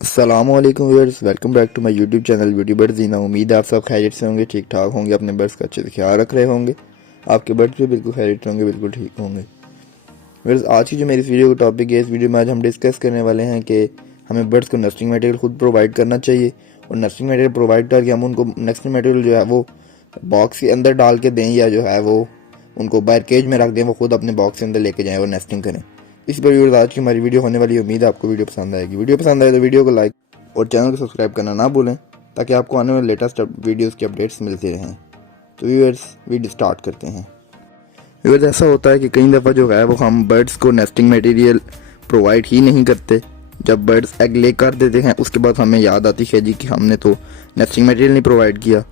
अस्सलामुअलैकुम viewers, welcome back to my YouTube channel beauty birds Jeena. उम्मीद है आप सब खैरियत से होंगे, ठीक ठाक होंगे, अपने बर्ड्स का अच्छे से ख्याल रख रहे होंगे। आपके बर्ड्स भी बिल्कुल खैरियत से होंगे, बिल्कुल ठीक होंगे। व्यूअर्स, आज की जो मेरी इस वीडियो का टॉपिक है, इस वीडियो में आज हम डिस्कस करने वाले हैं कि हमें बर्ड्स को नस्टिंग मटेरियल खुद प्रोवाइड करना चाहिए और नस्टिंग मटेरियल प्रोवाइड करके हम उनको नस्टिंग मटेरियल जो है वो बॉक्स के अंदर डाल के दें या जो है वो उनको बाहर केज में रख दें, वो खुद अपने बॉक्स के अंदर लेके जाएं और नेस्टिंग करें। इस पर व्यूअर्स आज की हमारी वीडियो होने वाली है। उम्मीद है आपको वीडियो पसंद आएगी। वीडियो पसंद आए तो वीडियो को लाइक और चैनल को सब्सक्राइब करना ना भूलें ताकि आपको आने वाले लेटेस्ट वीडियोस की अपडेट्स मिलती रहें। तो व्यूअर्स, वीडियो स्टार्ट करते हैं। व्यूअर्स, ऐसा होता है कि कई दफ़ा जो है वो हम बर्ड्स को नेस्टिंग मटेरियल प्रोवाइड ही नहीं करते। जब बर्ड्स एग ले कर देते हैं उसके बाद हमें याद आती है जी कि हमने तो नेस्टिंग मटेरियल नहीं प्रोवाइड किया।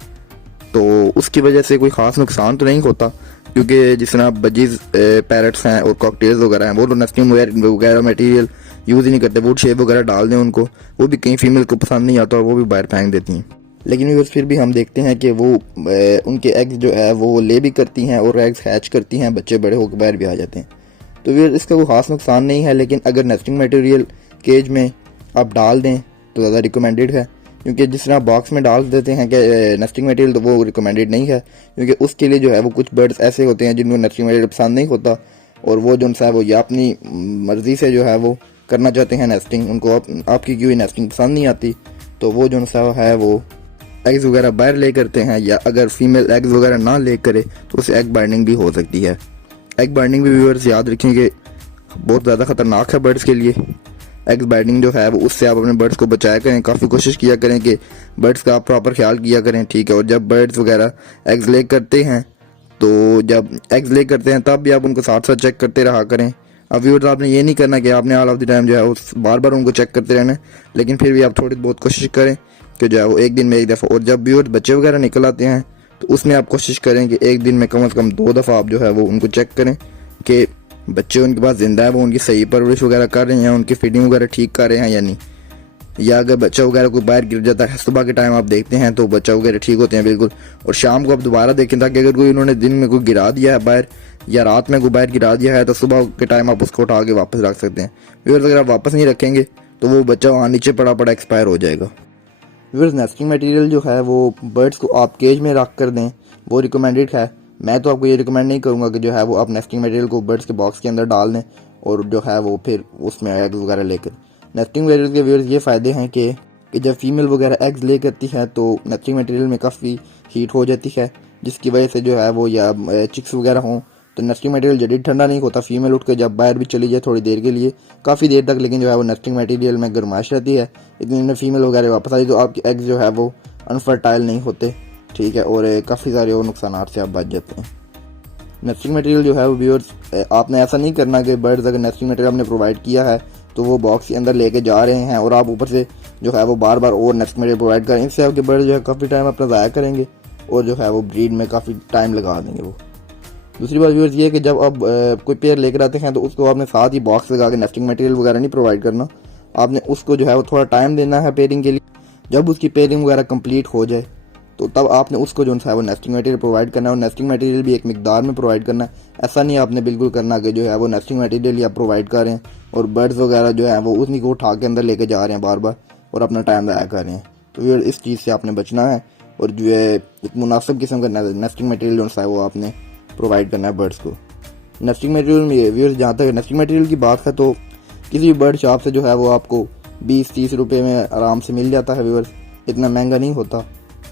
तो उसकी वजह से कोई ख़ास नुकसान तो नहीं होता, क्योंकि जिस तरह बजीज पैरट्स हैं और कॉकटेल्स वगैरह हैं वो लोग नेस्टिंग वगैरह मटेरियल यूज़ ही नहीं करते। वुड शेप वगैरह डाल दें उनको, वो भी कई फीमेल को पसंद नहीं आता और वो भी बाहर फेंक देती हैं। लेकिन व्यूअर्स, फिर भी हम देखते हैं कि वो उनके एग्स जो है वो ले भी करती हैं और एग्स हैच करती हैं, बच्चे बड़े होकर बाहर भी आ जाते हैं। तो व्यूअर्स, इसका कोई ख़ास नुकसान नहीं है, लेकिन अगर नेस्टिंग मटेरियल केज में आप डाल दें तो ज़्यादा रिकमेंडेड है, क्योंकि जिस तरह बॉक्स में डाल देते हैं कि नेस्टिंग मटेरियल, तो वो रिकमेंडेड नहीं है, क्योंकि उसके लिए जो है वो कुछ बर्ड्स ऐसे होते हैं जिनको नेस्टिंग मटेरियल पसंद नहीं होता और वो जो है वो या अपनी मर्ज़ी से जो है वो करना चाहते हैं नेस्टिंग, उनको आपकी कोई नेस्टिंग पसंद नहीं आती, तो वो जो है वो एग्स वगैरह बाहर ले करते हैं। या अगर फीमेल एग्स वगैरह ना ले करे तो उससे एग बाइंडिंग भी हो सकती है। एग बाइंडिंग भी व्यूअर्स याद रखें कि बहुत ज़्यादा ख़तरनाक है बर्ड्स के लिए। एग्स बाइंडिंग जो है वो उससे आप अपने बर्ड्स को बचाया करें, काफ़ी कोशिश किया करें कि बर्ड्स का आप प्रॉपर ख्याल किया करें, ठीक है। और जब बर्ड्स वगैरह एग्स ले करते हैं तो जब एग्स ले करते हैं तब भी आप उनको साथ साथ चेक करते रहा करें। अब व्यूअर्स, आपने ये नहीं करना कि आपने ऑल ऑफ द टाइम जो है उस बार बार उनको चेक करते रहना, लेकिन फिर भी आप थोड़ी बहुत कोशिश करें कि जो है वो एक दिन में एक दफ़ा। और जब व्यूअर्स बच्चे वगैरह निकल आते हैं तो उसमें आप कोशिश करें कि एक दिन में कम से कम 2 दफ़ा आप जो है वो उनको चेक करें कि बच्चे उनके पास ज़िंदा है, वो उनकी सही परवरिश वगैरह कर रहे हैं, उनकी फीडिंग वगैरह ठीक कर रहे हैं या नहीं। या अगर बच्चा वगैरह कोई बाहर गिर जाता है, सुबह के टाइम आप देखते हैं तो बच्चा वगैरह ठीक होते हैं बिल्कुल, और शाम को आप दोबारा देखें ताकि अगर कोई उन्होंने दिन में कोई गिरा दिया है बाहर या रात में कोई बाहर गिरा दिया है तो सुबह के टाइम आप उसको उठा के वापस रख सकते हैं। व्यूअर्स, अगर आप वापस नहीं रखेंगे तो वो बच्चा वहाँ नीचे पड़ा पड़ा एक्सपायर हो जाएगा। व्यूअर्स, नेस्टिंग मटेरियल जो है वो बर्ड्स को आप केज में रख कर दें, वो रिकमेंडेड है। मैं तो आपको ये रिकमेंड नहीं करूँगा कि जो है वो आप नेस्टिंग मटेरियल को बर्ड्स के बॉक्स के अंदर डाल दें और जो है वो फिर उसमें एग्स वगैरह लेकर। नेस्टिंग मटेरियल के व्यूअर्स ये फ़ायदे हैं कि जब फीमेल वगैरह एग्स ले करती है तो नेस्टिंग मटेरियल में काफ़ी हीट हो जाती है, जिसकी वजह से जो है वो या चिक्स वगैरह हों तो नेस्टिंग मटेरियल जल्दी ठंडा नहीं होता। फीमेल उठ के जब बाहर भी चली जाए थोड़ी देर के लिए, काफ़ी देर तक, लेकिन जो है वो नेस्टिंग मटेरियल में गर्माइश रहती है, इतनी फीमेल वगैरह वापस आई तो आपके एग्स जो है वो अनफर्टाइल नहीं होते, ठीक है, और काफ़ी सारे और नुकसान से आप बच जाते हैं। नेस्टिंग मटेरियल जो है वो व्यूअर्स, आपने ऐसा नहीं करना कि बर्ड्स अगर नेस्टिंग मटेरियल आपने प्रोवाइड किया है तो वो बॉक्स के अंदर लेके जा रहे हैं और आप ऊपर से जो है वो बार बार और नेस्टिंग मटेरियल प्रोवाइड करें। इससे आपके बर्ड जो है काफ़ी टाइम अपना ज़ाया करेंगे और जो है वो ब्रीड में काफ़ी टाइम लगा देंगे वो। दूसरी बात व्यूअर्स ये है कि जब आप कोई पेयर लेकर आते हैं तो उसको आपने साथ ही बॉक्स लगा के नेस्टिंग मटेरियल वगैरह नहीं प्रोवाइड करना। आपने उसको जो है वो थोड़ा टाइम देना है पेयरिंग के लिए। जब उसकी पेयरिंग वगैरह कंप्लीट हो जाए तो तब आपने उसको जो है वो नेस्टिंग मटेरियल प्रोवाइड करना है, और नेस्टिंग मटेरियल भी एक मिकदार में प्रोवाइड करना है। ऐसा नहीं आपने बिल्कुल करना कि जो है वो नेस्टिंग मटेरियल ही आप प्रोवाइड कर रहे हैं और बर्ड्स वगैरह जो है वो उन्हीं को उठा के अंदर लेके जा रहे हैं बार बार और अपना टाइम ज़ाया कर रहे हैं। तो फिर इस चीज़ से आपने बचना है और जो है एक मुनासिब किस्म का नेस्टिंग मटेरियल जो है वो आपने प्रोवाइड करना है बर्ड्स को। नेस्टिंग मटेरियल में व्यूअर्स, जहाँ तक नेस्टिंग मटेरियल की बात है तो किसी भी बर्ड शॉप से जो है वो आपको 20-30 रुपये में आराम से मिल जाता है व्यूअर्स, इतना महंगा नहीं होता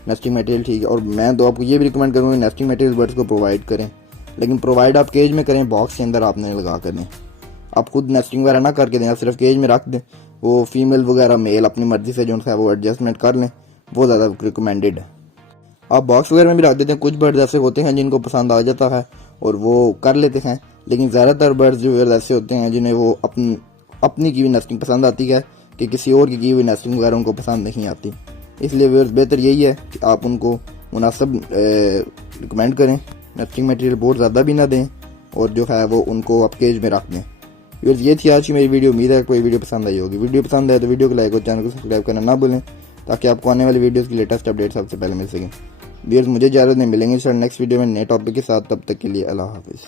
नेस्टिंग मटेरियल, ठीक है। और मैं तो आपको ये भी रिकमेंड करूँगा नेस्टिंग मटेरियल बर्ड्स को प्रोवाइड करें, लेकिन प्रोवाइड आप केज में करें, बॉक्स के अंदर आपने लगा कर दें। आप खुद नेस्टिंग वगैरह ना करके दें, आप सिर्फ केज में रख दें, वो फीमेल वगैरह मेल अपनी मर्जी से जो है वो एडजस्टमेंट कर लें, वो ज़्यादा रिकमेंडेड है। आप बॉक्स वगैरह में भी रख देते हैं। कुछ बर्ड्स ऐसे होते हैं जिनको पसंद आ जाता है और वो कर लेते हैं, लेकिन ज़्यादातर बर्ड्स जो ऐसे होते हैं जिन्हें वो अपनी की हुई नेस्टिंग पसंद आती है कि किसी और की हुई नेस्टिंग वगैरह उनको पसंद नहीं आती। इसलिए व्यूअर्स, बेहतर यही है कि आप उनको मुनासिब रिकमेंड करें, नेस्टिंग मटेरियल बहुत ज़्यादा भी ना दें और जो है वो उनको आप केज में रख दें। व्यूअर्स, ये थी आज की मेरी वीडियो। उम्मीद है कोई वीडियो पसंद आई होगी। वीडियो पसंद आए तो वीडियो को लाइक और चैनल को सब्सक्राइब करना ना भूलें ताकि आपको आने वाली वीडियोज़ की लेटेस्ट अपडेट सबसे पहले मिल सकें। व्यूअर्स, मुझे इजाज़त नहीं, मिलेंगे सर नेक्स्ट वीडियो में नए टॉपिक के साथ। तब तक के लिए अल्लाह हाफिज़।